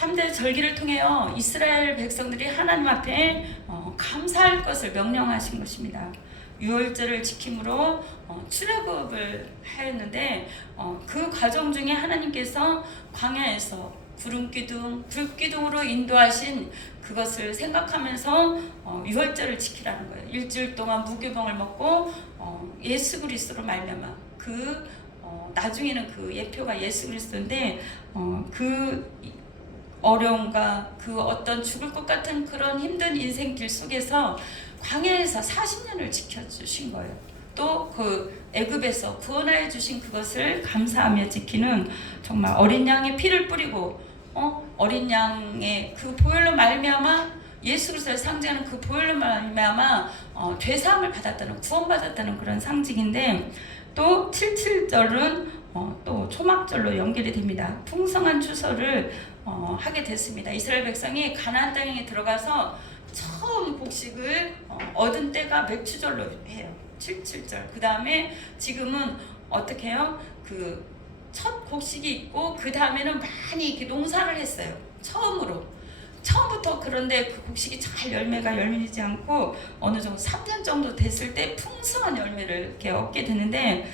3대 절기를 통해요 이스라엘 백성들이 하나님 앞에 감사할 것을 명령하신 것입니다. 유월절을 지킴으로 출애굽을 하였는데 그 과정 중에 하나님께서 광야에서 구름기둥, 불기둥으로 인도하신 그것을 생각하면서 유월절을 지키라는 거예요. 일주일 동안 무교병을 먹고 예수 그리스도로 말미암아 나중에는 그 예표가 예수 그리스도인데 그 어려움과 그 어떤 죽을 것 같은 그런 힘든 인생길 속에서 광야에서 40년을 지켜주신 거예요. 또 그 애굽에서 구원하여 주신 그것을 감사하며 지키는 정말 어린 양의 피를 뿌리고 어린 양의 그 보혈로 말미암아 예수 그리스도를 상징하는 그 보혈로 말미암아 죄사함을 받았다는 구원받았다는 그런 상징인데 또 77절은 또 초막절로 연결이 됩니다. 풍성한 추수를 하게 됐습니다. 이스라엘 백성이 가나안 땅에 들어가서 처음 복식을 얻은 때가 맥추절로 해요. 77절. 그 다음에 지금은 어떻게 해요? 그 첫 곡식이 있고 그 다음에는 많이 이렇게 농사를 했어요. 처음부터. 그런데 그 곡식이 잘 열매가 열리지 않고 어느 정도 3년 정도 됐을 때 풍성한 열매를 이렇게 얻게 되는데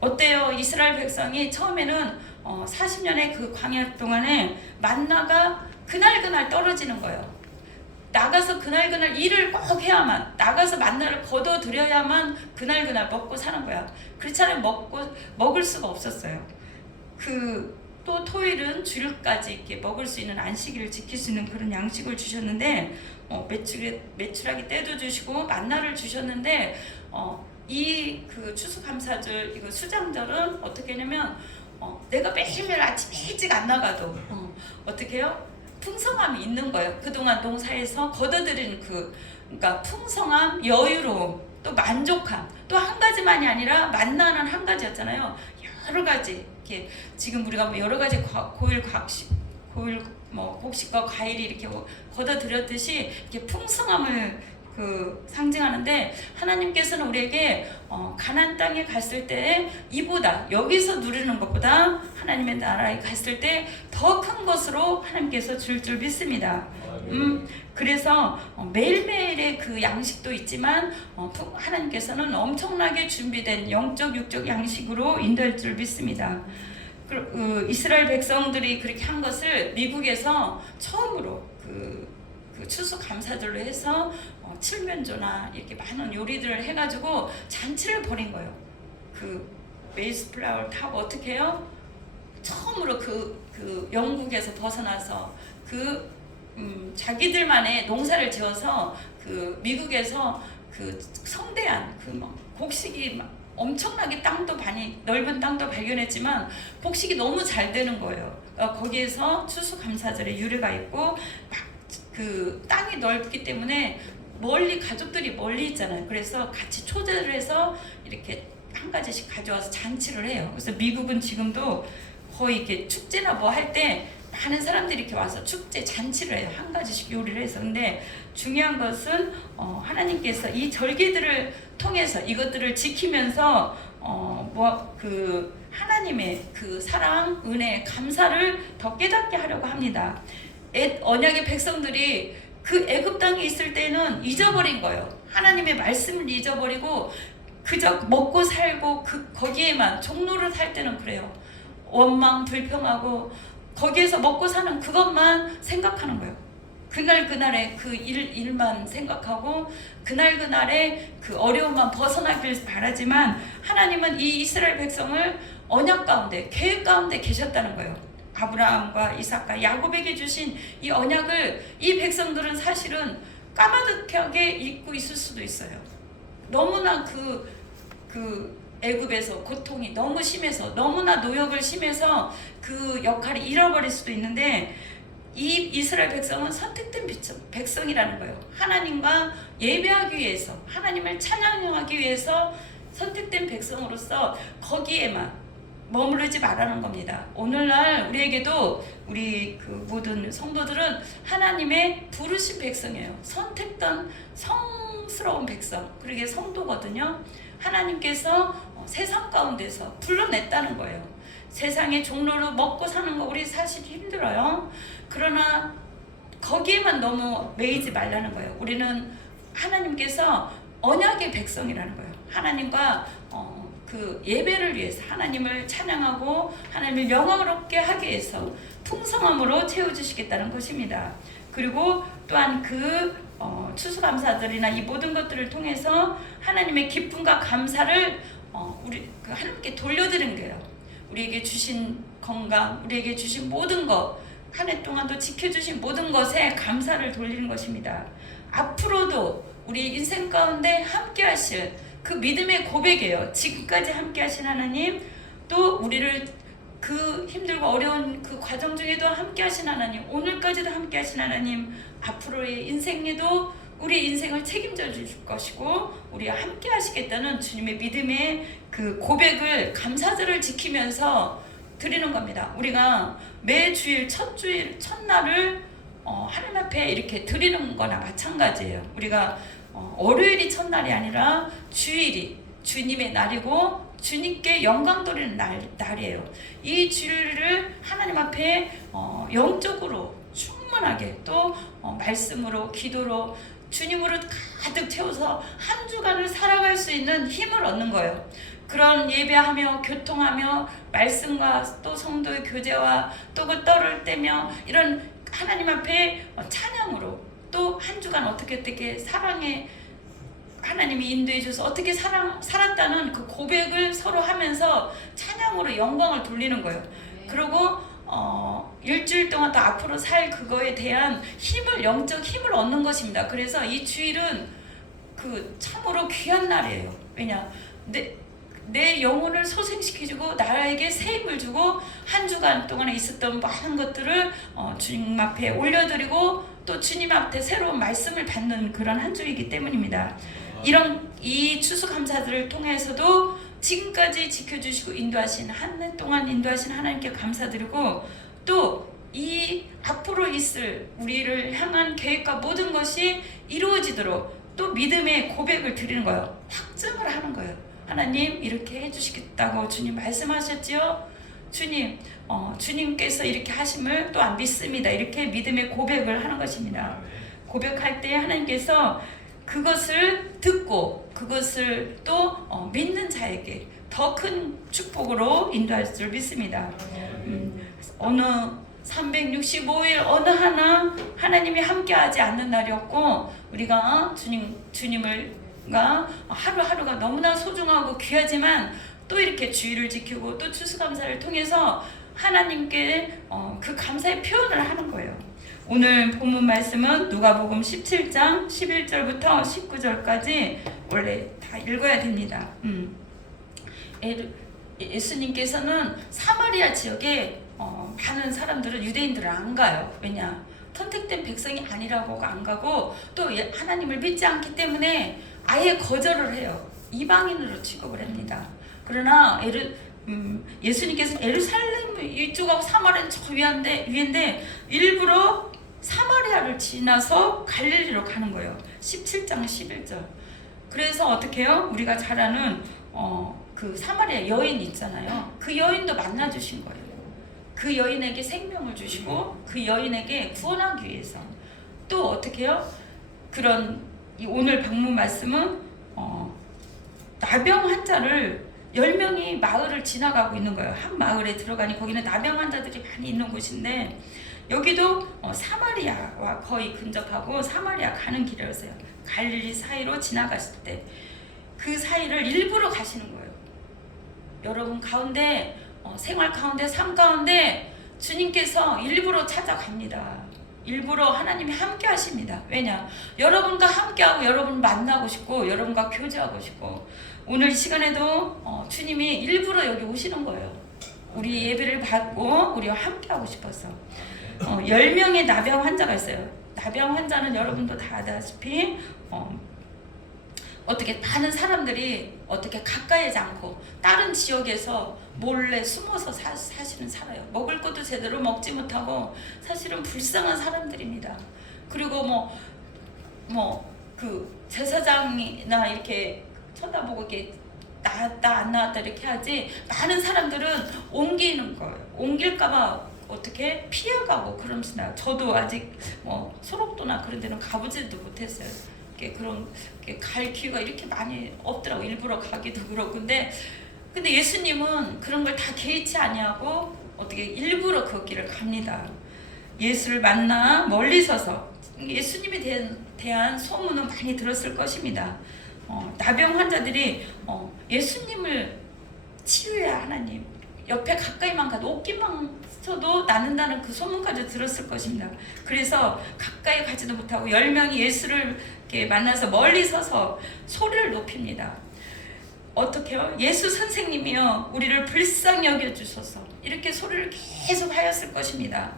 어때요? 이스라엘 백성이 처음에는 40년의 그 광야 동안에 만나가 그날 떨어지는 거예요. 나가서 그날 일을 꼭 해야만, 나가서 만나를 거둬들여야만 그날 먹고 사는 거야. 그렇지 않으면 먹을 수가 없었어요. 또 토일은 주일까지 이렇게 먹을 수 있는 안식일을 지킬 수 있는 그런 양식을 주셨는데 메추라기 때도 주시고 만나를 주셨는데 이 그 추수감사절 이거 수장절은 어떻게 하냐면 내가 매일매일 아침 일찍 안 나가도 어떻게 해요? 풍성함이 있는 거예요. 그동안 농사에서 거둬들인 그러니까 풍성함, 여유로움, 또 만족함, 또 한 가지만이 아니라 만나는 한 가지였잖아요. 여러 가지 이렇게 지금 우리가 여러 가지 곡식과 과일이 이렇게 거둬들였듯이 이렇게 풍성함을 상징하는데 하나님께서는 우리에게 가나안 땅에 갔을 때 이보다 여기서 누리는 것보다 하나님의 나라에 갔을 때 더 큰 것으로 하나님께서 줄 믿습니다. 그래서 매일매일의 그 양식도 있지만 하나님께서는 엄청나게 준비된 영적 육적 양식으로 인도할 줄 믿습니다. 이스라엘 백성들이 그렇게 한 것을 미국에서 처음으로 그 추수감사절로 해서 칠면조나 이렇게 많은 요리들을 해가지고 잔치를 벌인 거예요. 그 메이스 플라워를 타고 어떻게 해요? 처음으로 그 영국에서 벗어나서 자기들만의 농사를 지어서 미국에서 성대한 곡식이 엄청나게 넓은 땅도 발견했지만 곡식이 너무 잘 되는 거예요. 거기에서 추수감사절에 유래가 있고 땅이 넓기 때문에 가족들이 멀리 있잖아요. 그래서 같이 초대를 해서 이렇게 한 가지씩 가져와서 잔치를 해요. 그래서 미국은 지금도 거의 이렇게 축제나 뭐 할 때 많은 사람들이 이렇게 와서 축제 잔치를 해요. 한 가지씩 요리를 해서. 근데 중요한 것은 하나님께서 이 절기들을 통해서 이것들을 지키면서 하나님의 사랑, 은혜, 감사를 더 깨닫게 하려고 합니다. 언약의 백성들이 애굽 땅에 있을 때는 잊어버린 거예요. 하나님의 말씀을 잊어버리고 그저 먹고 살고 거기에만 종로를 살 때는 그래요. 원망 불평하고 거기에서 먹고 사는 그것만 생각하는 거예요. 그날의 일만 생각하고 그날의 어려움만 벗어나길 바라지만 하나님은 이 이스라엘 백성을 언약 가운데 계획 가운데 계셨다는 거예요. 아브라함과 이삭과 야곱에게 주신 이 언약을 이 백성들은 사실은 까마득하게 잊고 있을 수도 있어요. 너무나 애굽에서 고통이 너무 심해서 너무나 노역을 심해서 그 역할을 잃어버릴 수도 있는데 이 이스라엘 백성은 선택된 백성이라는 거예요. 하나님과 예배하기 위해서 하나님을 찬양하기 위해서 선택된 백성으로서 거기에만 머무르지 말라는 겁니다. 오늘날 우리에게도 우리 모든 성도들은 하나님의 부르신 백성이에요. 선택된 성스러운 백성, 그러게 성도거든요. 하나님께서 세상 가운데서 불러냈다는 거예요. 세상의 종로로 먹고 사는 거 우리 사실 힘들어요. 그러나 거기에만 너무 매이지 말라는 거예요. 우리는 하나님께서 언약의 백성이라는 거예요. 하나님과 그 예배를 위해서 하나님을 찬양하고 하나님을 영광스럽게 하기 위해서 풍성함으로 채워주시겠다는 것입니다. 그리고 또한 그 추수감사절이나 이 모든 것들을 통해서 하나님의 기쁨과 감사를 우리 그 하나님께 돌려드린 거예요. 우리에게 주신 건강, 우리에게 주신 모든 것, 한 해 동안도 지켜주신 모든 것에 감사를 돌리는 것입니다. 앞으로도 우리 인생 가운데 함께 하실 그 믿음의 고백이에요. 지금까지 함께 하신 하나님, 또 우리를 그 힘들고 어려운 그 과정 중에도 함께 하신 하나님, 오늘까지도 함께 하신 하나님, 앞으로의 인생에도 우리 인생을 책임져 주실 것이고 우리와 함께 하시겠다는 주님의 믿음의 그 고백을, 감사절을 지키면서 드리는 겁니다. 우리가 매 주일 첫날을 하나님 앞에 이렇게 드리는 거나 마찬가지예요. 우리가 월요일이 첫날이 아니라 주일이 주님의 날이고 주님께 영광 돌리는 날이에요. 이 주일을 하나님 앞에 영적으로 충만하게 또 말씀으로, 기도로, 주님으로 가득 채워서 한 주간을 살아갈 수 있는 힘을 얻는 거예요. 그런 예배하며 교통하며 말씀과 또 성도의 교제와 또 그 떡을 떼며 이런 하나님 앞에 찬양으로 또 한 주간 어떻게 사랑에 하나님이 인도해 주셔서 어떻게 살았다는 그 고백을 서로 하면서 찬양으로 영광을 돌리는 거예요. 그리고 일주일 동안 또 앞으로 살 그거에 대한 힘을, 영적 힘을 얻는 것입니다. 그래서 이 주일은 그 참으로 귀한 날이에요. 왜냐? 내 영혼을 소생시켜주고 나에게 새 힘을 주고 한 주간 동안에 있었던 많은 것들을 주님 앞에 올려드리고 또 주님 앞에 새로운 말씀을 받는 그런 한 주이기 때문입니다. 이 추수감사들을 통해서도 지금까지 지켜주시고 인도하신 한 해 동안 인도하신 하나님께 감사드리고 또 이 앞으로 있을 우리를 향한 계획과 모든 것이 이루어지도록 또 믿음의 고백을 드리는 거예요. 확증을 하는 거예요. 하나님 이렇게 해주시겠다고 주님 말씀하셨지요. 주님, 주님께서 이렇게 하심을 또한 믿습니다. 이렇게 믿음의 고백을 하는 것입니다. 고백할 때 하나님께서 그것을 듣고 그것을 또 믿는 자에게 더 큰 축복으로 인도할 줄 믿습니다. 어느 365일 어느 하나 하나님이 함께하지 않는 날이 없고 우리가 주님을가 하루하루가 너무나 소중하고 귀하지만 또 이렇게 주일을 지키고 또 추수감사를 통해서 하나님께 그 감사의 표현을 하는 거예요. 오늘 본문 말씀은 누가복음 17장 11절부터 19절까지 원래 다 읽어야 됩니다. 예수님께서는 사마리아 지역에 많은 사람들은 유대인들은 안 가요. 왜냐? 선택된 백성이 아니라고 안 가고 또 하나님을 믿지 않기 때문에 아예 거절을 해요. 이방인으로 취급을 합니다. 그러나 예수님께서 예루살렘 이쪽하고 사마리아는 저 위인데 일부러 사마리아를 지나서 갈릴리로 가는 거예요. 17장 11절. 그래서 어떻게 해요? 우리가 잘 아는 그 사마리아 여인 있잖아요. 그 여인도 만나주신 거예요. 그 여인에게 생명을 주시고 그 여인에게 구원하기 위해서 또 어떻게 해요? 오늘 방문 말씀은 나병 환자를 10명이 마을을 지나가고 있는 거예요. 한 마을에 들어가니 거기는 나병 환자들이 많이 있는 곳인데 여기도 사마리아와 거의 근접하고 사마리아 가는 길이었어요. 갈릴리 사이로 지나갔을 때 그 사이를 일부러 가시는 거예요. 여러분 가운데 생활 가운데 삶 가운데 주님께서 일부러 찾아갑니다. 일부러 하나님이 함께 하십니다. 왜냐? 여러분과 함께하고 여러분 만나고 싶고 여러분과 교제하고 싶고 오늘 시간에도 주님이 일부러 여기 오시는 거예요. 우리 예배를 받고 우리와 함께하고 싶어서 10명의 나병 환자가 있어요. 나병 환자는 여러분도 다 아다시피 어떻게 많은 사람들이 어떻게 가까이 하지 않고 다른 지역에서 몰래 숨어서 사실은 살아요. 먹을 것도 제대로 먹지 못하고 사실은 불쌍한 사람들입니다. 그리고 그 제사장이나 이렇게 쳐다보고 이렇게 나왔다 안 나왔다 이렇게 하지 많은 사람들은 옮기는 거예요. 옮길까봐 어떻게 피해가고 그럽니다. 저도 아직 뭐 소록도나 그런 데는 가보지도 못했어요. 그런 갈 기회가 이렇게 많이 없더라고. 일부러 가기도 그렇고. 근데 예수님은 그런 걸 다 개의치 아니하고 어떻게 일부러 그 길을 갑니다. 예수를 만나 멀리 서서 예수님에 대한 소문은 많이 들었을 것입니다. 나병 환자들이 예수님을 치유해야 하나님, 옆에 가까이만 가도 옷깃만 쳐도 낫는다는 그 소문까지 들었을 것입니다. 그래서 가까이 가지도 못하고 10명이 예수를 이렇게 만나서 멀리 서서 소리를 높입니다. 어떻게요? 예수 선생님이여 우리를 불쌍히 여겨주소서, 이렇게 소리를 계속 하였을 것입니다.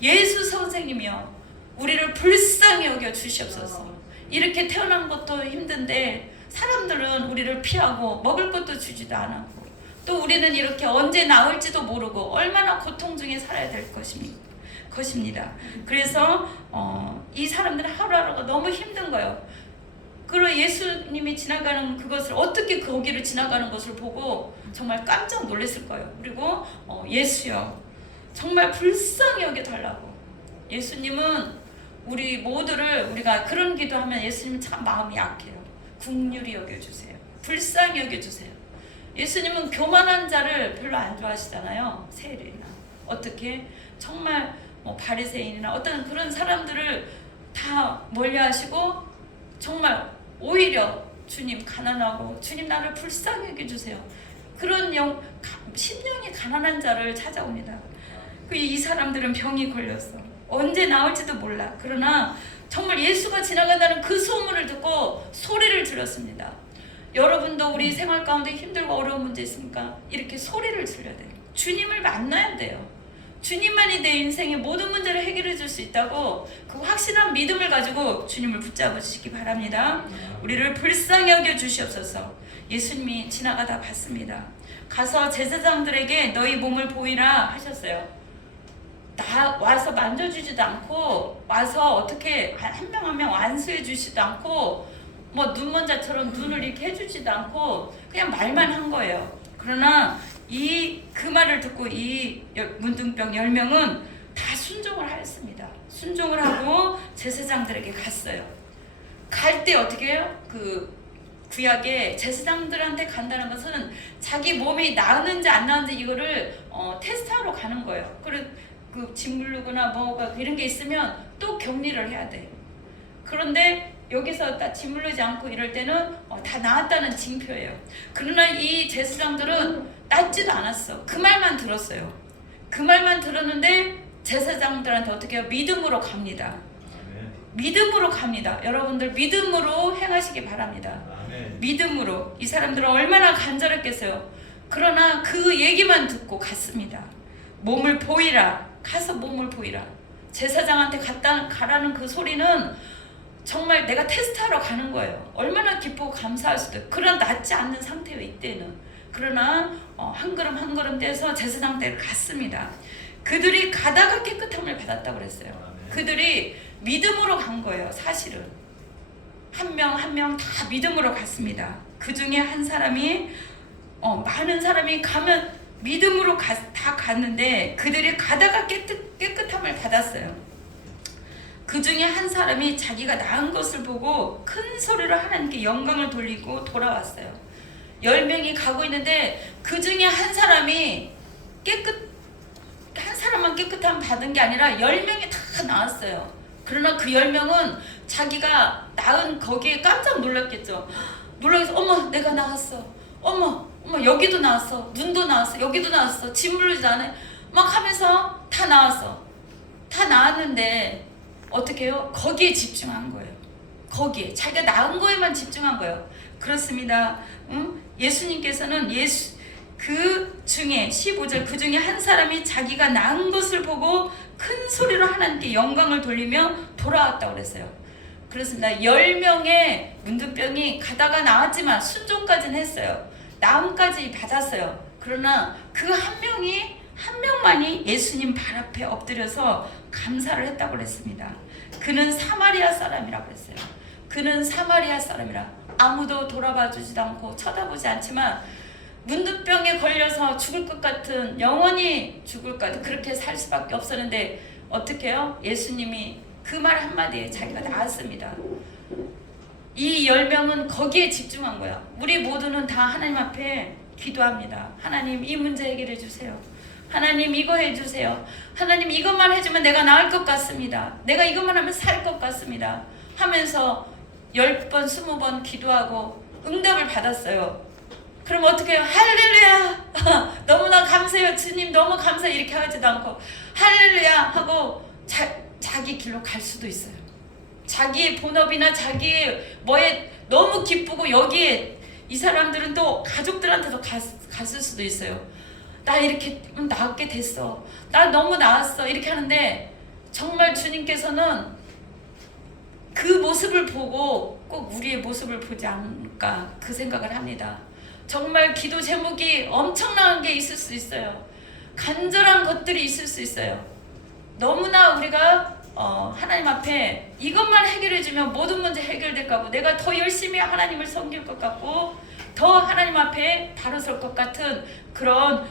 예수 선생님이여 우리를 불쌍히 여겨주시옵소서. 이렇게 태어난 것도 힘든데 사람들은 우리를 피하고 먹을 것도 주지도 않았고, 또 우리는 이렇게 언제 나올지도 모르고 얼마나 고통 중에 살아야 될 것입니다. 그래서 이 사람들은 하루하루가 너무 힘든 거예요. 그리고 예수님이 지나가는 그것을, 어떻게 거기를 지나가는 것을 보고 정말 깜짝 놀랐을 거예요. 그리고 예수여 정말 불쌍히 여겨달라고. 예수님은 우리 모두를, 우리가 그런 기도하면 예수님은 참 마음이 약해요. 긍휼히 여겨주세요. 불쌍히 여겨주세요. 예수님은 교만한 자를 별로 안 좋아하시잖아요. 세리나 어떻게 정말 바리새인이나 어떤 그런 사람들을 다 멀리하시고 정말 오히려 주님 가난하고 주님 나를 불쌍히 여겨주세요. 그런 심령이 가난한 자를 찾아옵니다. 이 사람들은 병이 걸렸어. 언제 나올지도 몰라. 그러나 정말 예수가 지나간다는 그 소문을 듣고 소리를 질렀습니다. 여러분도 우리 생활 가운데 힘들고 어려운 문제 있습니까? 이렇게 소리를 질러야 돼요. 주님을 만나야 돼요. 주님만이 내 인생의 모든 문제를 해결해 줄 수 있다고 그 확실한 믿음을 가지고 주님을 붙잡으시기 바랍니다. 우리를 불쌍히 여겨 주시옵소서. 예수님이 지나가다 봤습니다. 가서 제사장들에게 너희 몸을 보이라 하셨어요. 와서 만져주지도 않고, 와서 어떻게 한 명 한 명 안수해 주지도 않고, 뭐 눈먼 자처럼 눈을 이렇게 해주지도 않고 그냥 말만 한 거예요. 그러나 그 말을 듣고 이 문둥병 10명은 다 순종을 하였습니다. 순종을 하고 제사장들에게 갔어요. 갈 때 어떻게 해요? 그 구약에 제사장들한테 간다는 것은 자기 몸이 나았는지 안 나았는지 이거를 테스트하러 가는 거예요. 그리고 그 짓물르거나 뭐가 이런 게 있으면 또 격리를 해야 돼요. 그런데 여기서 딱 짓물르지 않고 이럴 때는 다 나았다는 징표예요. 그러나 이 제사장들은 낫지도 않았어. 그 말만 들었어요. 그 말만 들었는데 제사장들한테 어떻게 해요? 믿음으로 갑니다. 아멘. 믿음으로 갑니다. 여러분들 믿음으로 행하시기 바랍니다. 아멘. 믿음으로. 이 사람들은 얼마나 간절했겠어요. 그러나 그 얘기만 듣고 갔습니다. 몸을 보이라. 가서 몸을 보이라. 제사장한테 가라는 그 소리는 정말 내가 테스트하러 가는 거예요. 얼마나 기쁘고 감사할 수도. 그런 낫지 않는 상태예요, 이때는. 그러나 한 걸음 한 걸음 떼서 제사장 댁을 갔습니다. 그들이 가다가 깨끗함을 받았다고 그랬어요. 그들이 믿음으로 간 거예요, 사실은. 한 명 한 명 다 믿음으로 갔습니다. 그 중에 한 사람이 많은 사람이 가면 믿음으로 다 갔는데 그들이 가다가 깨끗함을 받았어요. 그 중에 한 사람이 자기가 나은 것을 보고 큰 소리로 하나님께 영광을 돌리고 돌아왔어요. 10명이 가고 있는데 그 중에 한 사람이 한 사람만 깨끗함 받은 게 아니라 10명이 다 나았어요. 그러나 그 10명은 자기가 나은 거기에 깜짝 놀랐겠죠. 놀라서 어머 내가 나았어. 어머 여기도 나왔어. 눈도 나왔어. 여기도 나왔어. 짓물르지도 않아. 막 하면서 다 나왔어. 다 나았는데 어떻게 해요? 거기에 집중한 거예요. 거기에 자기가 나은 거에만 집중한 거예요. 그렇습니다. 예수님께서는 그 중에 15절 그 중에 한 사람이 자기가 나은 것을 보고 큰 소리로 하나님께 영광을 돌리며 돌아왔다고 그랬어요. 그렇습니다. 10명의 문둥병이 가다가 나았지만 순종까지는 했어요. 나음까지 받았어요. 그러나 그 한 명만이 예수님 발 앞에 엎드려서 감사를 했다고 그랬습니다. 그는 사마리아 사람이라고 그랬어요. 그는 사마리아 사람이라. 아무도 돌아봐 주지도 않고 쳐다보지 않지만 문둥병에 걸려서 죽을 것 같은, 영원히 죽을 것 같은 그렇게 살 수밖에 없었는데 어떻게 해요? 예수님이 그 말 한마디에 자기가 나았습니다. 이 10명은 거기에 집중한 거야. 우리 모두는 다 하나님 앞에 기도합니다. 하나님, 이 문제 해결해 주세요. 하나님, 이거 해주세요. 하나님, 이것만 해주면 내가 나을 것 같습니다. 내가 이것만 하면 살 것 같습니다. 하면서 10번, 20번 기도하고 응답을 받았어요. 그럼 어떻게 해요? 할렐루야! 너무나 감사해요. 주님 너무 감사해요. 이렇게 하지도 않고 할렐루야! 하고 자기 길로 갈 수도 있어요. 자기의 본업이나 자기의 뭐에 너무 기쁘고, 여기에 이 사람들은 또 가족들한테도 갔을 수도 있어요. 나 이렇게 낫게 됐어. 나 너무 나았어. 이렇게 하는데 정말 주님께서는 그 모습을 보고 꼭 우리의 모습을 보지 않을까, 그 생각을 합니다. 정말 기도 제목이 엄청난 게 있을 수 있어요. 간절한 것들이 있을 수 있어요. 너무나 우리가 하나님 앞에 이것만 해결해주면 모든 문제 해결될 것 같고, 내가 더 열심히 하나님을 섬길 것 같고, 더 하나님 앞에 바로 설 것 같은 그런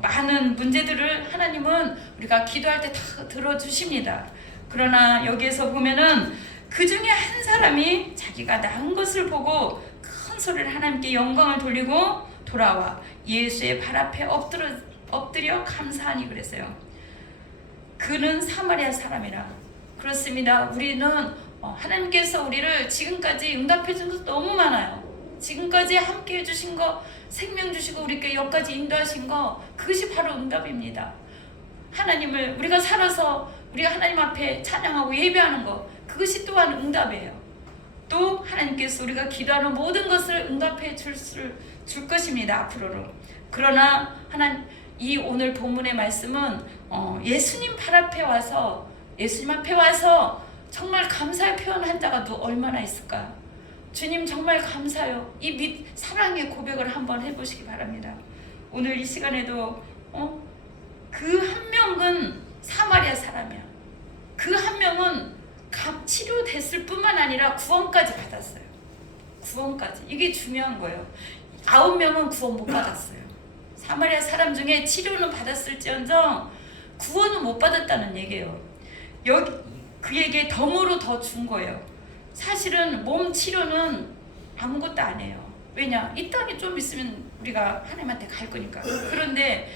많은 문제들을 하나님은 우리가 기도할 때 다 들어주십니다. 그러나 여기에서 보면은 그 중에 한 사람이 자기가 나은 것을 보고 큰 소리를 하나님께 영광을 돌리고 돌아와 예수의 발 앞에 엎드려 감사하니 그랬어요. 그는 사마리아 사람이라. 그렇습니다. 우리는 하나님께서 우리를 지금까지 응답해 준 것 너무 많아요. 지금까지 함께 해주신 거, 생명 주시고 우리께 여기까지 인도하신 거, 그것이 바로 응답입니다. 하나님을 우리가 살아서 우리가 하나님 앞에 찬양하고 예배하는 거, 그것이 또한 응답이에요. 또 하나님께서 우리가 기도하는 모든 것을 응답해 줄 것입니다. 앞으로로. 그러나 이 오늘 본문의 말씀은 예수님 발 앞에 와서, 예수님 앞에 와서 정말 감사의 표현한 자가 얼마나 있을까? 주님 정말 감사해요. 이 사랑의 고백을 한번 해보시기 바랍니다. 오늘 이 시간에도 그 한 명은 사마리아 사람이야. 그 한 명은 치료됐을 뿐만 아니라 구원까지 받았어요. 구원까지. 이게 중요한 거예요. 9명은 구원 못 받았어요. 사마리아 사람 중에 치료는 받았을지언정 구원은 못 받았다는 얘기예요. 그에게 덤으로 더 준 거예요. 사실은 몸 치료는 아무것도 아니에요. 왜냐? 이 땅에 좀 있으면 우리가 하나님한테 갈 거니까. 그런데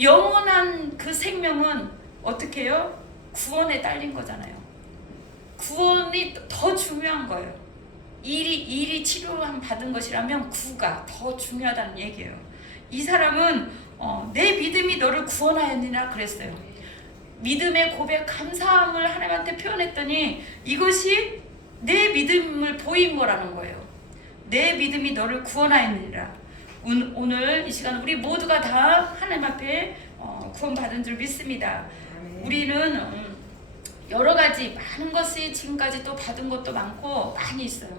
영원한 그 생명은 어떻게 해요? 구원에 딸린 거잖아요. 구원이 더 중요한 거예요. 일이 치료함 받은 것이라면 구가 더 중요하다는 얘기예요. 이 사람은 내 믿음이 너를 구원하였느니라 그랬어요. 믿음의 고백, 감사함을 하나님한테 표현했더니 이것이 내 믿음을 보인 거라는 거예요. 내 믿음이 너를 구원하였느니라. 오늘 이 시간 우리 모두가 다 하나님 앞에 구원받은 줄 믿습니다. 우리는 여러 가지 많은 것이 지금까지 또 받은 것도 많고 많이 있어요.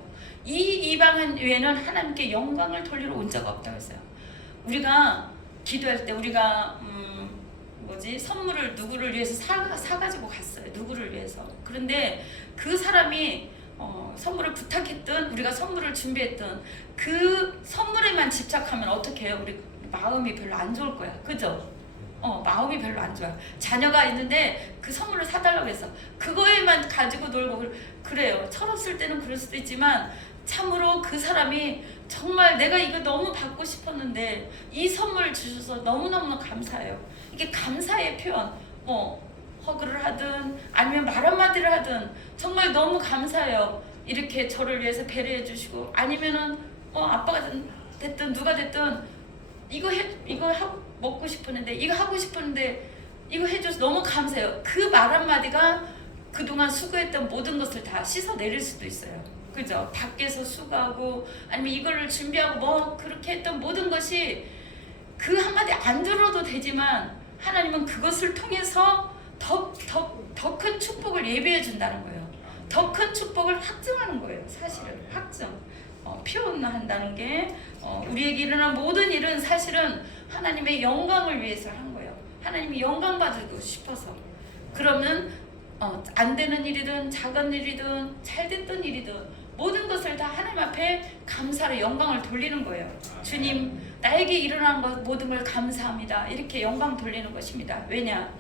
이 이방인 외에는 하나님께 영광을 돌리러 온 적 없다고 했어요. 우리가 기도할 때 우리가 선물을 누구를 위해서 사가지고 갔어요. 누구를 위해서. 그런데 그 사람이 선물을 부탁했던, 우리가 선물을 준비했던 그 선물에만 집착하면 어떻게 해요? 우리 마음이 별로 안 좋을 거야. 그죠? 마음이 별로 안 좋아. 자녀가 있는데 그 선물을 사달라고 해서 그거에만 가지고 놀고 그래요. 철없을 때는 그럴 수도 있지만 참으로 그 사람이 정말 내가 이거 너무 받고 싶었는데 이 선물을 주셔서 너무너무 감사해요. 이게 감사의 표현, 허그를 하든 아니면 말 한마디를 하든 정말 너무 감사해요. 이렇게 저를 위해서 배려해 주시고, 아니면은 아빠가 됐든 누가 됐든 이거 먹고 싶었는데, 이거 하고 싶었는데 이거 해줘서 너무 감사해요. 그 말 한마디가 그동안 수고했던 모든 것을 다 씻어내릴 수도 있어요. 그죠? 밖에서 수고하고 아니면 이거를 준비하고 그렇게 했던 모든 것이 그 한마디 안 들어도 되지만 하나님은 그것을 통해서 더 큰 축복을 예비해 준다는 거예요. 더 큰 축복을 확증하는 거예요. 사실은 확증, 표현한다는 게 우리에게 일어난 모든 일은 사실은 하나님의 영광을 위해서 한 거예요. 하나님이 영광 받고 싶어서. 그러면 안 되는 일이든 작은 일이든 잘 됐던 일이든 모든 것을 다 하나님 앞에 감사로 영광을 돌리는 거예요. 주님, 나에게 일어난 것 모든 걸 감사합니다. 이렇게 영광 돌리는 것입니다. 왜냐?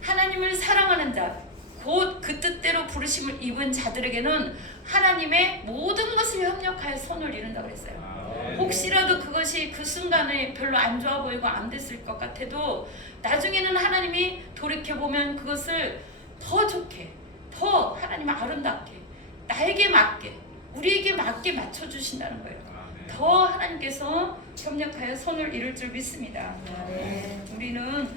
하나님을 사랑하는 자, 곧 그 뜻대로 부르심을 입은 자들에게는 하나님의 모든 것을 협력하여 선을 이룬다고 그랬어요. 혹시라도 그것이 그 순간에 별로 안 좋아 보이고 안 됐을 것 같아도 나중에는 하나님이 돌이켜보면 그것을 더 좋게, 더 하나님 아름답게, 나에게 맞게, 우리에게 맞게 맞춰주신다는 거예요. 더 하나님께서 협력하여 선을 이룰 줄 믿습니다. 우리는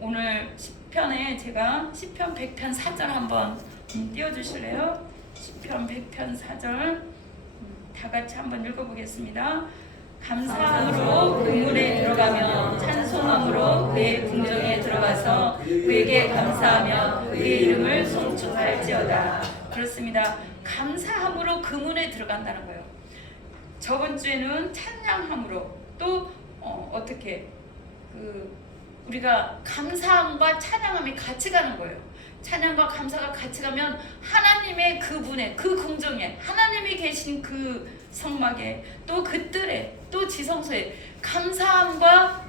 오늘 시편에 제가 시편 100편 4절 한번 띄워주실래요? 시편 100편 4절 다 같이 한번 읽어보겠습니다. 감사함으로 그 문에 들어가며 찬송함으로 그의 궁정에 들어가서 그에게 감사하며 그의 이름을 송축할지어다. 그렇습니다. 감사함으로 그 문에 들어간다는 거예요. 저번 주에는 찬양함으로 또 어떻게 우리가 감사함과 찬양함이 같이 가는 거예요. 찬양과 감사가 같이 가면 하나님의 그 문에, 그 궁정에, 하나님이 계신 그 성막에, 또 그 뜰에, 또 지성소에 감사함과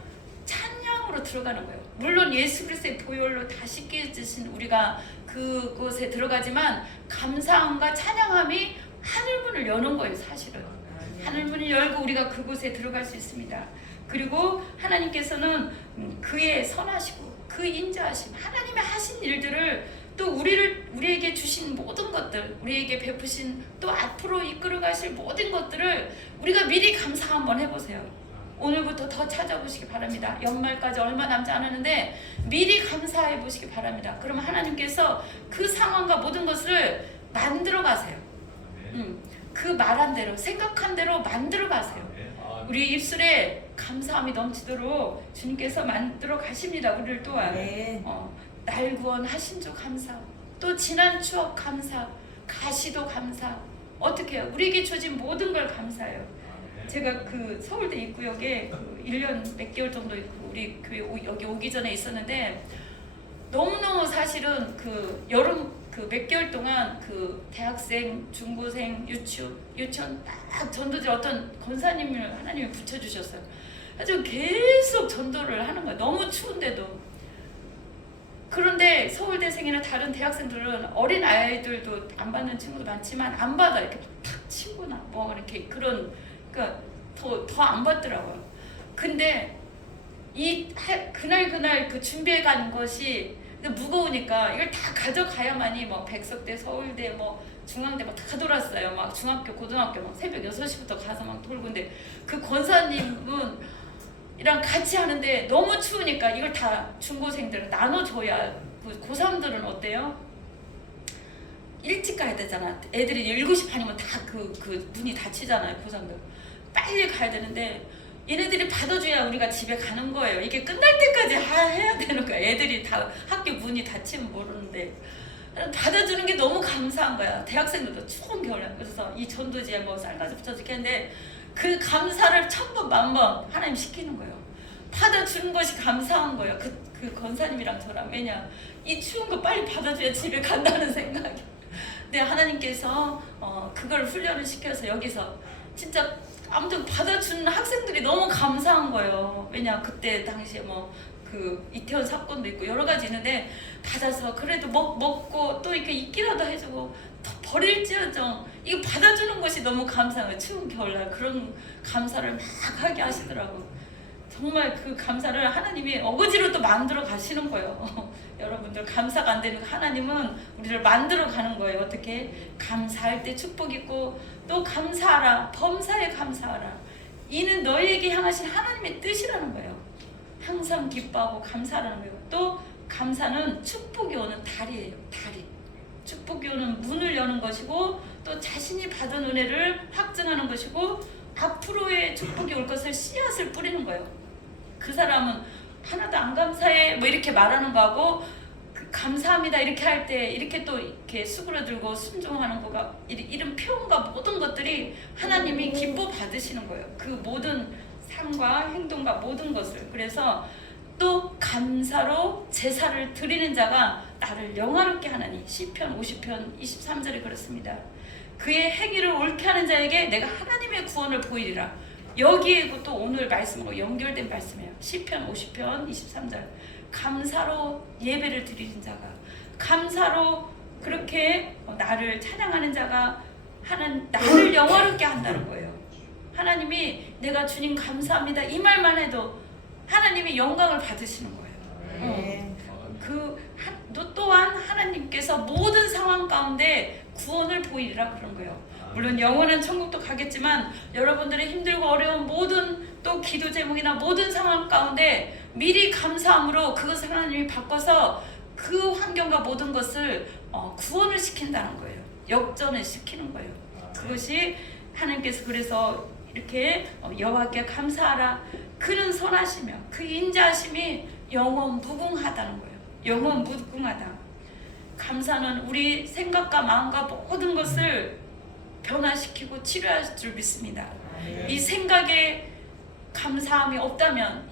찬양으로 들어가는 거예요. 물론 예수 그리스도의 보혈로 다 씻겨주신 우리가 그곳에 들어가지만 감사함과 찬양함이 하늘문을 여는 거예요. 사실은 하늘문을 열고 우리가 그곳에 들어갈 수 있습니다. 그리고 하나님께서는 그의 선하시고 그 인자하심, 하나님의 하신 일들을 또 우리에게 주신 모든 것들, 우리에게 베푸신 또 앞으로 이끌어 가실 모든 것들을 우리가 미리 감사 한번 해보세요. 오늘부터 더 찾아보시기 바랍니다. 연말까지 얼마 남지 않았는데 미리 감사해 보시기 바랍니다. 그러면 하나님께서 그 상황과 모든 것을 만들어 가세요. 그 말한 대로, 생각한 대로 만들어 가세요. 우리 입술에 감사함이 넘치도록 주님께서 만들어 가십니다. 우리를 또한 날 구원하신 주 감사, 또 지난 추억 감사, 가시도 감사. 어떻게 해요? 우리에게 주어진 모든 걸 감사해요. 제가 그 서울대 입구역에 1년 몇 개월 정도 우리 교회 여기 오기 전에 있었는데 너무너무 사실은 그 여름 그 몇 개월 동안 그 대학생, 중고생, 유치원 딱 전도지 어떤 권사님을 하나님이 붙여주셨어요. 아주 계속 전도를 하는 거예요. 너무 추운데도. 그런데 서울대생이나 다른 대학생들은 어린 아이들도 안 받는 친구도 많지만 안 받아. 이렇게 탁 치거나 뭐 이렇게 그런, 그러니까 더 안 받더라고요. 근데 그날 그 준비해 가는 것이 무거우니까 이걸 다 가져가야만이 뭐 백석대, 서울대, 뭐 중앙대 막 다 돌았어요. 막 중학교, 고등학교 막 새벽 6시부터 가서 막 돌고. 근데 그 권사님은 이랑 같이 하는데 너무 추우니까 이걸 다 중고생들은 나눠줘야. 고3들은 어때요? 일찍 가야 되잖아. 애들이 7시 반이면 다 그 문이 닫히잖아요. 고3들 빨리 가야 되는데 얘네들이 받아줘야 우리가 집에 가는 거예요. 이게 끝날 때까지 해야 되는 거야. 애들이 다 학교 문이 닫히면 모르는데 받아주는 게 너무 감사한 거야. 대학생들도 추운 겨울에. 그래서 이 전도지에 뭐 쌀가지 붙여서 했는데 그 감사를 1000번 만번 하나님 시키는 거예요. 받아주는 것이 감사한 거예요. 그 권사님이랑 저랑. 왜냐, 이 추운 거 빨리 받아줘야 집에 간다는 생각이. 근데 하나님께서 그걸 훈련을 시켜서 여기서 진짜 아무튼 받아주는 학생들이 너무 감사한 거예요. 왜냐, 그때 당시에 뭐 그 이태원 사건도 있고 여러 가지 있는데 받아서 그래도 먹고 또 이렇게 있기라도 해주고 더 버릴지어정 이거 받아주는 것이 너무 감사한 거예요. 추운 겨울날 그런 감사를 막 하게 하시더라고. 정말 그 감사를 하나님이 어거지로 또 만들어 가시는 거예요. 여러분들 감사가 안 되는 하나님은 우리를 만들어 가는 거예요. 어떻게? 감사할 때 축복 있고 또 감사하라. 범사에 감사하라. 이는 너희에게 향하신 하나님의 뜻이라는 거예요. 항상 기뻐하고 감사하라는 거예요. 또 감사는 축복이 오는 다리예요. 다리. 축복이 오는 문을 여는 것이고 또 자신이 받은 은혜를 확증하는 것이고 앞으로의 축복이 올 것을 씨앗을 뿌리는 거예요. 그 사람은 하나도 안 감사해 뭐 이렇게 말하는 거하고 감사합니다 이렇게 할 때 이렇게 또 이렇게 수그러들고 순종하는 거가 이런 표현과 모든 것들이 하나님이 기뻐 받으시는 거예요. 그 모든 삶과 행동과 모든 것을. 그래서 또 감사로 제사를 드리는 자가 나를 영화롭게 하나니 시편 50편 23절에 그렇습니다. 그의 행위를 옳게 하는 자에게 내가 하나님의 구원을 보이리라. 여기에 또 오늘 말씀으로 연결된 말씀이에요. 시편 50편 23절. 감사로 예배를 드리는 자가, 감사로 그렇게 나를 찬양하는 자가 나를 영화롭게 한다는 거예요. 하나님이 내가 주님 감사합니다 이 말만 해도 하나님이 영광을 받으시는 거예요. 너 또한 하나님께서 모든 상황 가운데 구원을 보이리라 그런 거예요. 물론 영원한 천국도 가겠지만 여러분들의 힘들고 어려운 모든 또 기도 제목이나 모든 상황 가운데 미리 감사함으로 그것을 하나님이 바꿔서 그 환경과 모든 것을 구원을 시킨다는 거예요. 역전을 시키는 거예요. 그것이 하나님께서 그래서 이렇게 여호와께 감사하라. 그는 선하시며 그 인자하심이 영원 무궁하다는 거예요. 영원 무궁하다. 감사는 우리 생각과 마음과 모든 것을 변화시키고 치료할 줄 믿습니다. 이 생각에 감사함이 없다면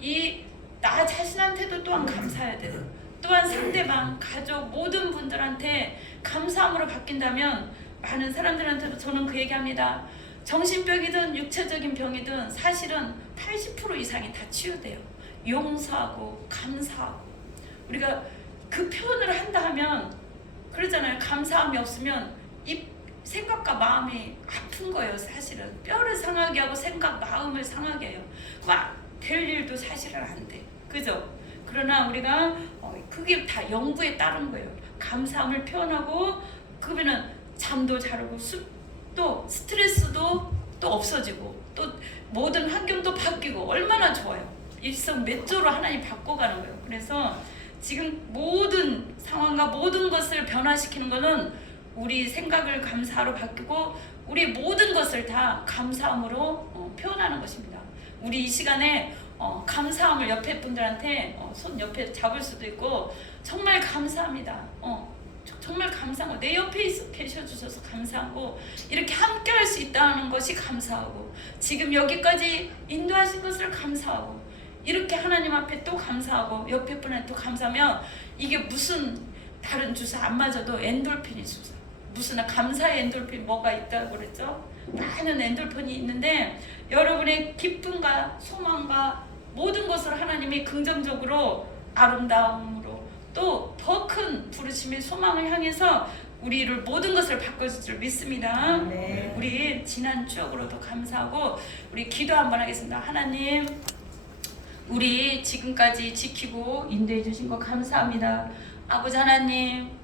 나 자신한테도 또한 감사해야 돼요. 또한 상대방, 가족 모든 분들한테 감사함으로 바뀐다면 많은 사람들한테도 저는 그 얘기합니다. 정신병이든 육체적인 병이든 사실은 80% 이상이 다 치유돼요. 용서하고 감사하고. 우리가 그 표현을 한다 하면 그러잖아요. 감사함이 없으면 이 생각과 마음이 아픈 거예요. 사실은 뼈를 상하게 하고 생각, 마음을 상하게 해요. 막 될 일도 사실은 안 돼. 그죠? 그러나 우리가 그게 다 영구에 따른 거예요. 감사함을 표현하고 그러면은 잠도 잘 오고 또 스트레스도 또 없어지고 또 모든 환경도 바뀌고 얼마나 좋아요. 일석몇조로 하나님 바꿔가는 거예요. 그래서 지금 모든 상황과 모든 것을 변화시키는 것은 우리 생각을 감사로 바뀌고 우리 모든 것을 다 감사함으로 표현하는 것입니다. 우리 이 시간에 감사함을 옆에 분들한테 손 옆에 잡을 수도 있고 정말 감사합니다. 정말 감사하고 내 옆에 계셔주셔서 감사하고 이렇게 함께 할 수 있다는 것이 감사하고 지금 여기까지 인도하신 것을 감사하고 이렇게 하나님 앞에 또 감사하고 옆에 분한테 또 감사하면 이게 무슨 다른 주사 안 맞아도 엔돌핀이 주사 무슨 감사의 엔돌핀 뭐가 있다고 그랬죠? 많은 엔돌핀이 있는데 여러분의 기쁨과 소망과 모든 것을 하나님이 긍정적으로 아름다움으로 또 더 큰 부르심의 소망을 향해서 우리를 모든 것을 바꿔줄 줄 믿습니다. 네. 우리 지난 추억으로도 감사하고 우리 기도 한번 하겠습니다. 하나님 우리 지금까지 지키고 인도해 주신 거 감사합니다. 아버지 하나님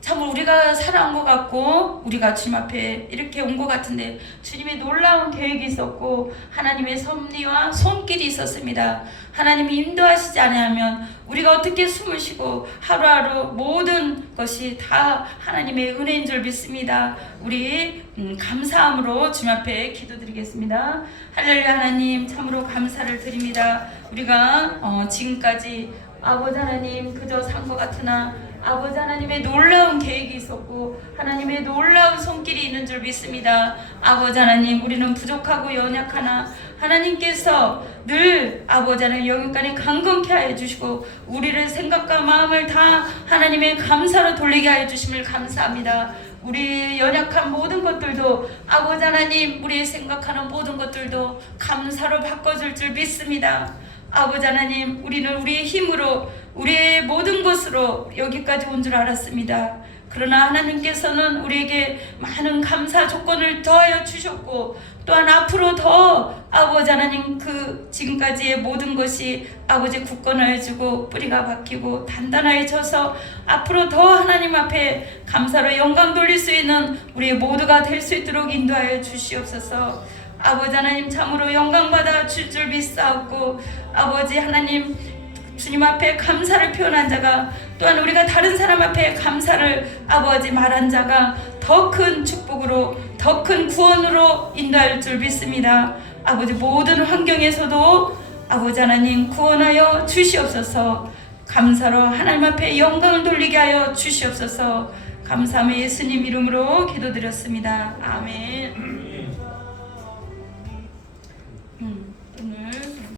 참으로 우리가 살아온 것 같고 우리가 주님 앞에 이렇게 온 것 같은데 주님의 놀라운 계획이 있었고 하나님의 섭리와 손길이 있었습니다. 하나님이 인도하시지 않으면 우리가 어떻게 숨을 쉬고 하루하루 모든 것이 다 하나님의 은혜인 줄 믿습니다. 우리 감사함으로 주님 앞에 기도드리겠습니다. 할렐루야. 하나님 참으로 감사를 드립니다. 우리가 지금까지 아버지 하나님 그저 산 것 같으나 아버지 하나님의 놀라운 계획이 있었고 하나님의 놀라운 손길이 있는 줄 믿습니다. 아버지 하나님 우리는 부족하고 연약하나 하나님께서 늘 아버지 하나님 여기까지 강건케 하여 주시고 우리를 생각과 마음을 다 하나님의 감사로 돌리게 하여 주심을 감사합니다. 우리 연약한 모든 것들도 아버지 하나님 우리 생각하는 모든 것들도 감사로 바꿔줄 줄 믿습니다. 아버지 하나님 우리는 우리의 힘으로 우리의 모든 것으로 여기까지 온 줄 알았습니다. 그러나 하나님께서는 우리에게 많은 감사 조건을 더하여 주셨고 또한 앞으로 더 아버지 하나님 그 지금까지의 모든 것이 아버지 굳건하여 주고 뿌리가 박히고 단단해져서 앞으로 더 하나님 앞에 감사로 영광 돌릴 수 있는 우리 모두가 될 수 있도록 인도하여 주시옵소서. 아버지 하나님 참으로 영광받아 줄 줄 믿사옵고 아버지 하나님 주님 앞에 감사를 표현한 자가 또한 우리가 다른 사람 앞에 감사를 아버지 말한 자가 더 큰 축복으로 더 큰 구원으로 인도할 줄 믿습니다. 아버지 모든 환경에서도 아버지 하나님 구원하여 주시옵소서. 감사로 하나님 앞에 영광을 돌리게 하여 주시옵소서. 감사함의 예수님 이름으로 기도드렸습니다. 아멘.